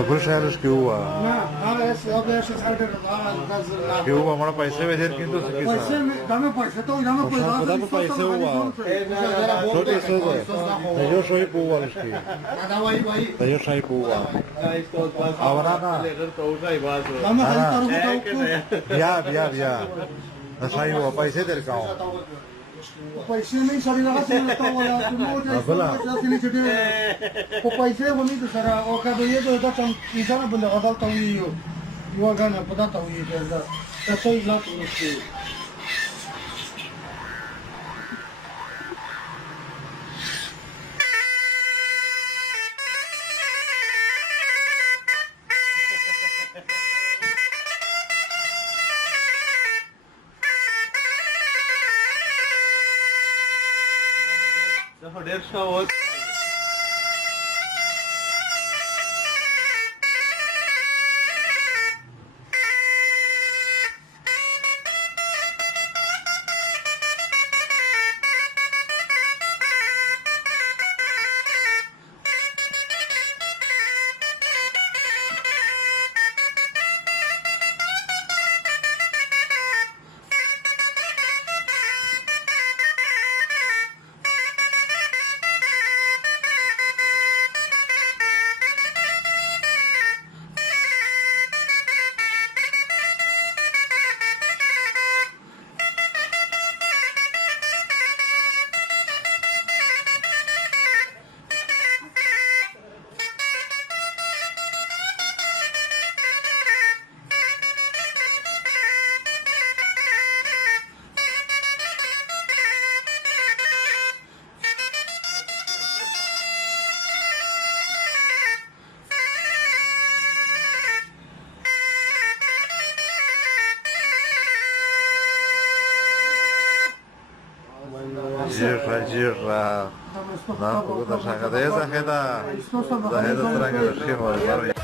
Напишеш кіува. Кіува, можна पैसे भेटेल की तो चुकीचा. पैसे पैसे हुआ. छोटे सोबत. त्याच्या सोयी पुवा नसते. त्याच्या सोयी पुवा. आवरा ना. या. नसाई हुआ पैसे देर का. पैसे नहीं सर पैसे बनी तो सर और का तो ये तो होता इंसान बंदा होता तो ये गाना पता तो ये तो ही लात उसके Жира. Нам куда-то шага. Да я захеда. Захеда страга решила.